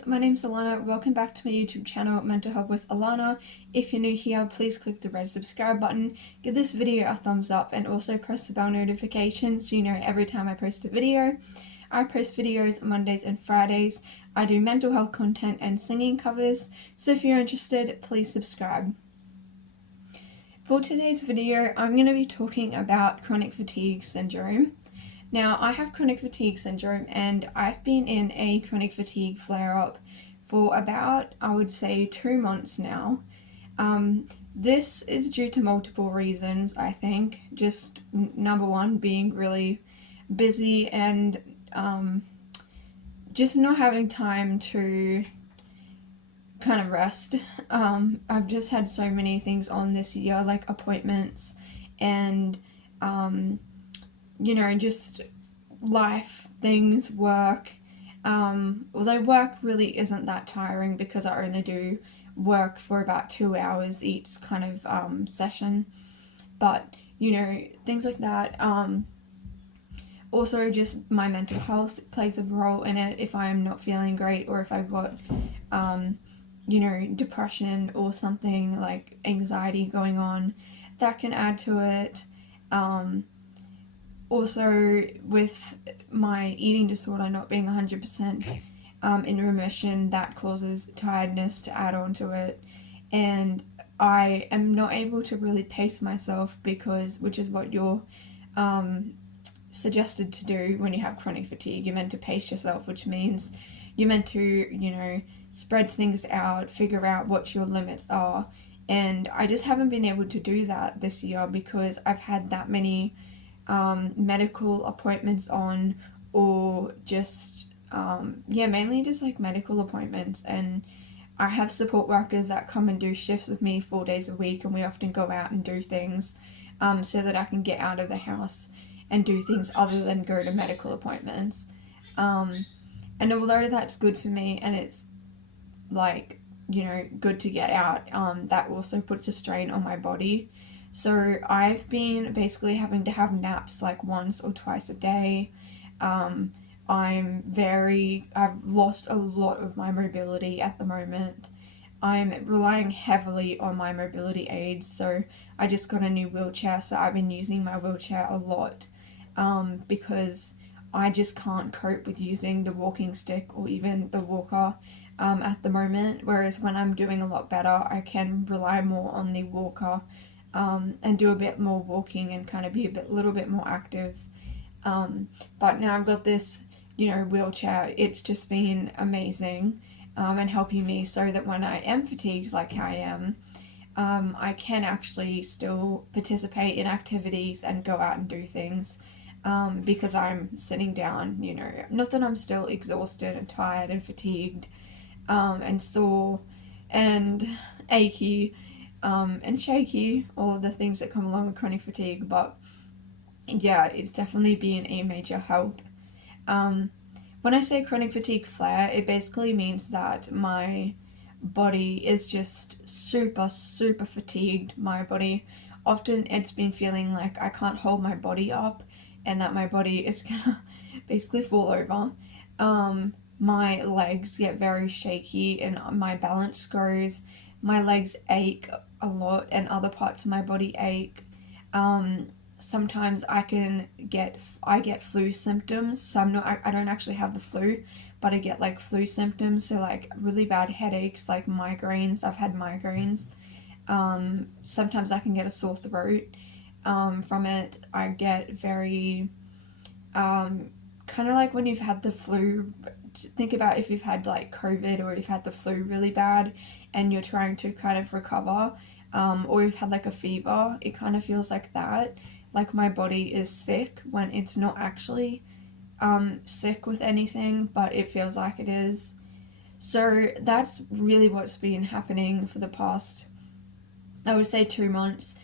guys, my name's Alana. Welcome back to my YouTube channel, Mental Health with Alana. If you're new here, please click the red subscribe button, give this video a thumbs up, and also press the bell notification so you know every time I post a video. I post videos Mondays and Fridays. I do mental health content and singing covers, so if you're interested, please subscribe. For today's video, I'm going to be talking about chronic fatigue syndrome. Now, I have chronic fatigue syndrome and I've been in a chronic fatigue flare-up for about, I would say, 2 months now. This is due to multiple reasons, I think. Just number one, being really busy and just not having time to kind of rest. I've just had so many things on this year, like appointments and just life things, work. Although work really isn't that tiring because I only do work for about 2 hours each kind of session. But, things like that. Also, just my mental health plays a role in it. If I am not feeling great or if I've got, depression or something like anxiety going on, that can add to it. Also, with my eating disorder not being 100% in remission, that causes tiredness to add on to it. And I am not able to really pace myself which is what you're suggested to do when you have chronic fatigue. You're meant to pace yourself, which means you're meant to, spread things out, figure out what your limits are. And I just haven't been able to do that this year because I've had that many medical appointments on, or just mainly just like medical appointments. And I have support workers that come and do shifts with me 4 days a week, and we often go out and do things so that I can get out of the house and do things other than go to medical appointments. And although that's good for me and it's good to get out, that also puts a strain on my body. So I've been basically having to have naps like once or twice a day. I've lost a lot of my mobility at the moment. I'm relying heavily on my mobility aids, so I just got a new wheelchair, so I've been using my wheelchair a lot because I just can't cope with using the walking stick or even the walker at the moment, whereas when I'm doing a lot better, I can rely more on the walker and do a bit more walking and kind of be a little bit more active. But now I've got this, wheelchair. It's just been amazing and helping me so that when I am fatigued like I am, I can actually still participate in activities and go out and do things because I'm sitting down, not that I'm still exhausted and tired and fatigued and sore and achy and shaky, all of the things that come along with chronic fatigue. But yeah, it's definitely been a major help. When I say chronic fatigue flare, it basically means that my body is just super fatigued. My body, often it's been feeling like I can't hold my body up and that my body is gonna basically fall over. My legs get very shaky and my balance goes. My legs ache a lot and other parts of my body ache. Sometimes I get flu symptoms, so I don't actually have the flu, but I get like flu symptoms, so like really bad headaches, like migraines. I've had migraines. Sometimes I can get a sore throat from it. I get very kind of like when you've had the flu. Think about if you've had like COVID or you've had the flu really bad and you're trying to kind of recover, or you've had like a fever. It kind of feels like that. Like my body is sick when it's not actually sick with anything, but it feels like it is. So that's really what's been happening for the past, I would say, 2 months.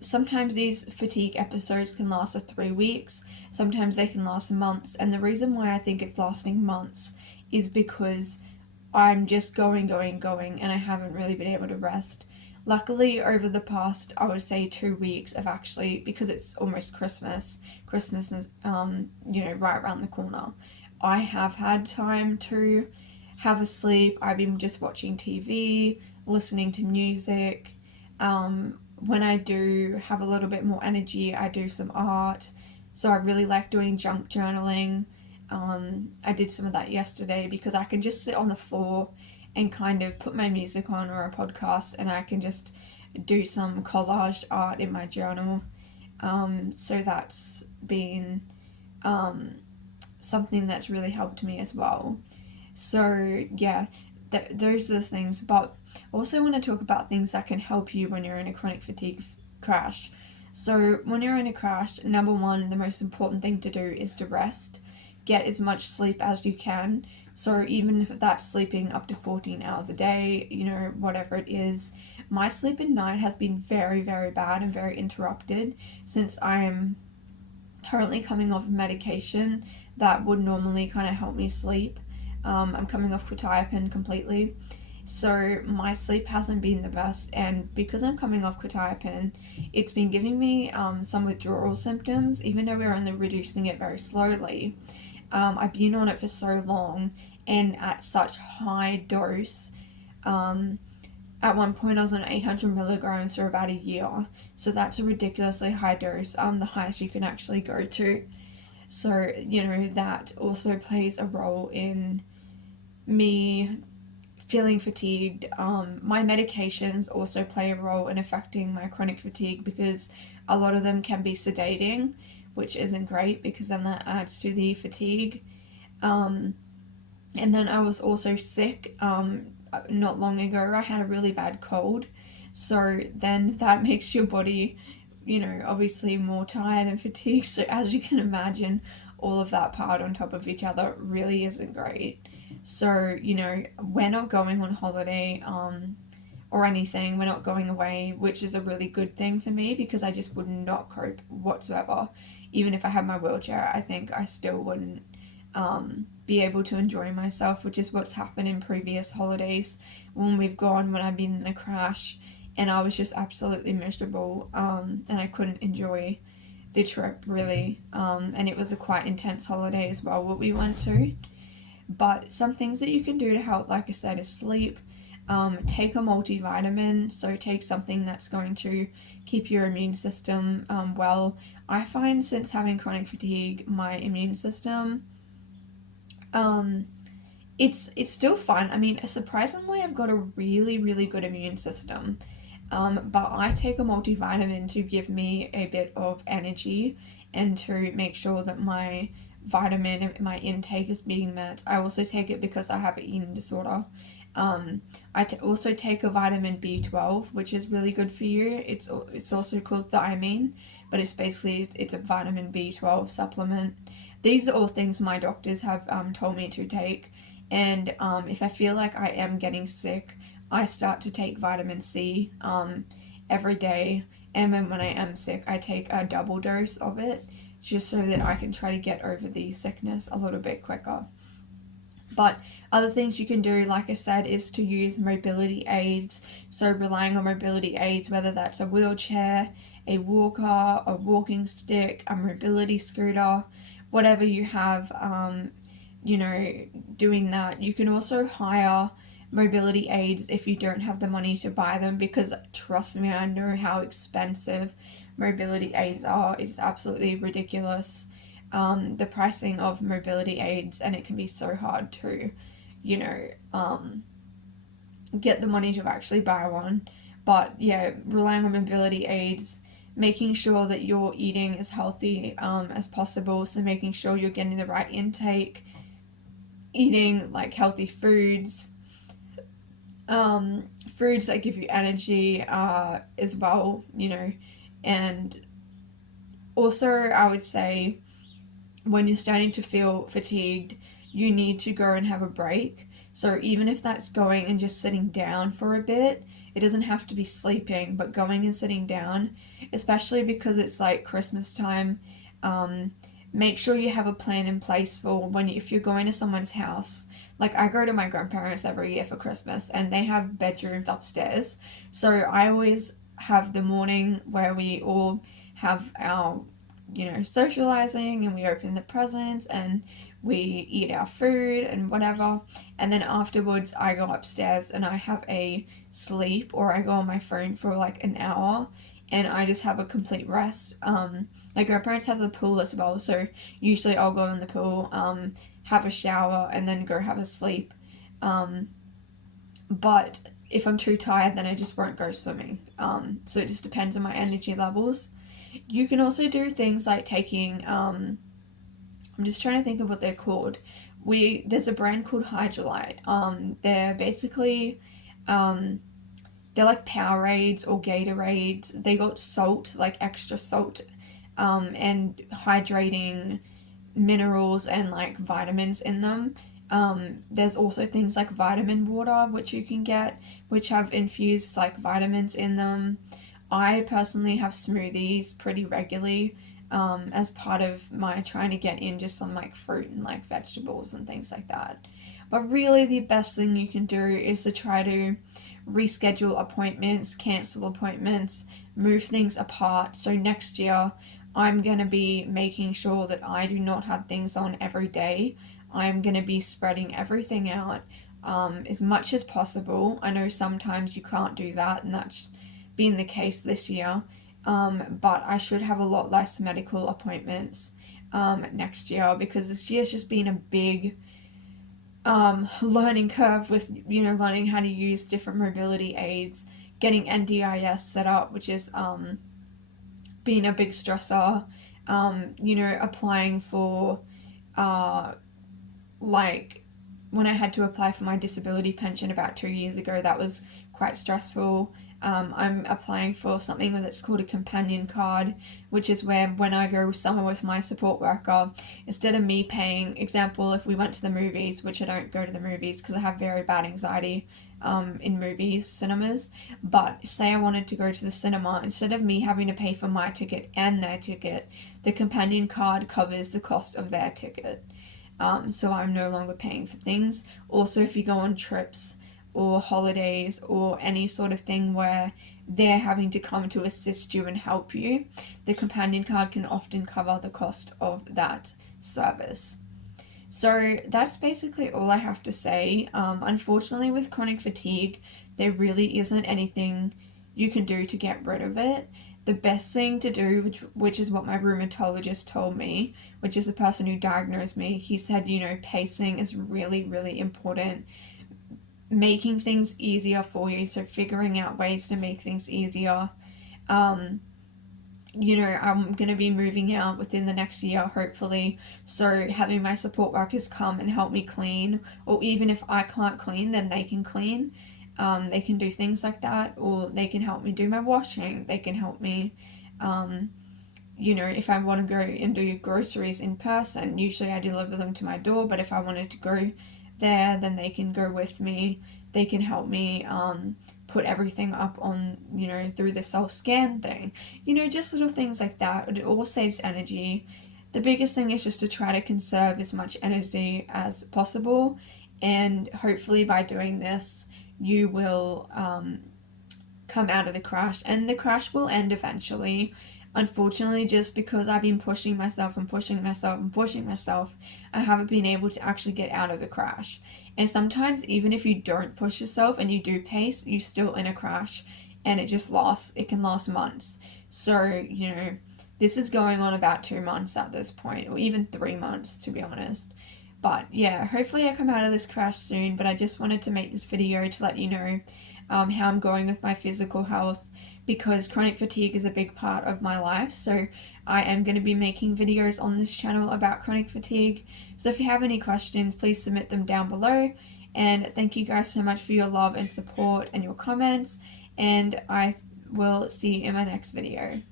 Sometimes these fatigue episodes can last for 3 weeks, sometimes they can last months, and the reason why I think it's lasting months is because I'm just going, and I haven't really been able to rest. Luckily, over the past, I would say 2 weeks, I've actually, because it's almost Christmas is, right around the corner, I have had time to have a sleep, I've been just watching TV, listening to music. When I do have a little bit more energy, I do some art. So I really like doing junk journaling. I did some of that yesterday because I can just sit on the floor and kind of put my music on or a podcast, and I can just do some collage art in my journal. So that's been something that's really helped me as well. So yeah, those are the things. But I also want to talk about things that can help you when you're in a chronic fatigue crash. So when you're in a crash, number one, the most important thing to do is to rest. Get as much sleep as you can. So even if that's sleeping up to 14 hours a day, whatever it is. My sleep at night has been very, very bad and very interrupted since I'm currently coming off medication that would normally kind of help me sleep. I'm coming off quetiapine completely. So my sleep hasn't been the best, and because I'm coming off quetiapine, it's been giving me some withdrawal symptoms, even though we're only reducing it very slowly. I've been on it for so long and at such high dose. At one point I was on 800 milligrams for about a year, so that's a ridiculously high dose, the highest you can actually go to. So, that also plays a role in me feeling fatigued. My medications also play a role in affecting my chronic fatigue because a lot of them can be sedating, which isn't great because then that adds to the fatigue. And then I was also sick not long ago. I had a really bad cold, so then that makes your body, obviously more tired and fatigued. So as you can imagine, all of that piled on top of each other really isn't great. So, we're not going on holiday or anything. We're not going away, which is a really good thing for me because I just would not cope whatsoever. Even if I had my wheelchair, I think I still wouldn't be able to enjoy myself, which is what's happened in previous holidays when I've been in a crash, and I was just absolutely miserable, and I couldn't enjoy the trip really, and it was a quite intense holiday as well what we went to. But some things that you can do to help, like I said, is sleep. Take a multivitamin, so take something that's going to keep your immune system well. I find since having chronic fatigue, my immune system, it's still fun. I mean, surprisingly, I've got a really, really good immune system. But I take a multivitamin to give me a bit of energy and to make sure that my my intake is being met. I also take it because I have an eating disorder. Also take a vitamin B12, which is really good for you. It's also called thiamine, but it's a vitamin B12 supplement. These are all things my doctors have told me to take, and if I feel like I am getting sick, I start to take vitamin C every day, and then when I am sick, I take a double dose of it just so that I can try to get over the sickness a little bit quicker. But other things you can do, like I said, is to use mobility aids. So relying on mobility aids, whether that's a wheelchair, a walker, a walking stick, a mobility scooter, whatever you have, doing that. You can also hire mobility aids if you don't have the money to buy them, because trust me, I know how expensive mobility aids are. It's absolutely ridiculous, the pricing of mobility aids, and it can be so hard to get the money to actually buy one. But yeah, relying on mobility aids, making sure that you're eating as healthy as possible, so making sure you're getting the right intake, eating like healthy foods, foods that give you energy as well, and also I would say when you're starting to feel fatigued, you need to go and have a break. So even if that's going and just sitting down for a bit, it doesn't have to be sleeping, but going and sitting down, especially because it's like Christmas time. Make sure you have a plan in place for if you're going to someone's house. Like I go to my grandparents every year for Christmas, and they have bedrooms upstairs. So I always have the morning where we all have our socializing, and we open the presents, and we eat our food and whatever, and then afterwards I go upstairs and I have a sleep, or I go on my phone for like an hour and I just have a complete rest. My grandparents have the pool as well, so usually I'll go in the pool, have a shower, and then go have a sleep. But if I'm too tired, then I just won't go swimming. So it just depends on my energy levels. You can also do things like taking, I'm just trying to think of what they're called. There's a brand called Hydrolyte. They're basically, they're like Powerades or Gatorades. They got salt, like extra salt, and hydrating minerals and like vitamins in them. There's also things like vitamin water, which you can get, which have infused like vitamins in them. I personally have smoothies pretty regularly, as part of my trying to get in just some like fruit and like vegetables and things like that. But really, the best thing you can do is to try to reschedule appointments, cancel appointments, move things apart. So next year, I'm going to be making sure that I do not have things on every day. I'm going to be spreading everything out, as much as possible. I know sometimes you can't do that, and that's been the case this year. But I should have a lot less medical appointments next year, because this year's just been a big learning curve with, learning how to use different mobility aids, getting NDIS set up, which is been a big stressor, applying for, like, when I had to apply for my disability pension about 2 years ago, that was quite stressful. I'm applying for something that's called a companion card, which is where when I go somewhere with my support worker, instead of me paying, example, if we went to the movies, which I don't go to the movies because I have very bad anxiety in movies, cinemas, but say I wanted to go to the cinema, instead of me having to pay for my ticket and their ticket, the companion card covers the cost of their ticket. So I'm no longer paying for things. Also, if you go on trips or holidays or any sort of thing where they're having to come to assist you and help you, the companion card can often cover the cost of that service. So that's basically all I have to say. Unfortunately, with chronic fatigue, there really isn't anything you can do to get rid of it. The best thing to do, which is what my rheumatologist told me, which is the person who diagnosed me, he said, pacing is really, really important. Making things easier for you, so figuring out ways to make things easier. I'm going to be moving out within the next year, hopefully, so having my support workers come and help me clean, or even if I can't clean, then they can clean. They can do things like that, or they can help me do my washing. They can help me, if I want to go and do groceries in person, usually I deliver them to my door, but if I wanted to go there, then they can go with me. They can help me put everything up on, through the self-scan thing. Just little things like that. It all saves energy. The biggest thing is just to try to conserve as much energy as possible, and hopefully by doing this, you will come out of the crash, and the crash will end eventually. Unfortunately, just because I've been pushing myself and pushing myself and pushing myself, I haven't been able to actually get out of the crash. And sometimes, even if you don't push yourself and you do pace, you're still in a crash, and it can last months. So, this is going on about 2 months at this point, or even 3 months, to be honest. But yeah, hopefully I come out of this crash soon, but I just wanted to make this video to let you know how I'm going with my physical health, because chronic fatigue is a big part of my life. So I am going to be making videos on this channel about chronic fatigue. So if you have any questions, please submit them down below. And thank you guys so much for your love and support and your comments. And I will see you in my next video.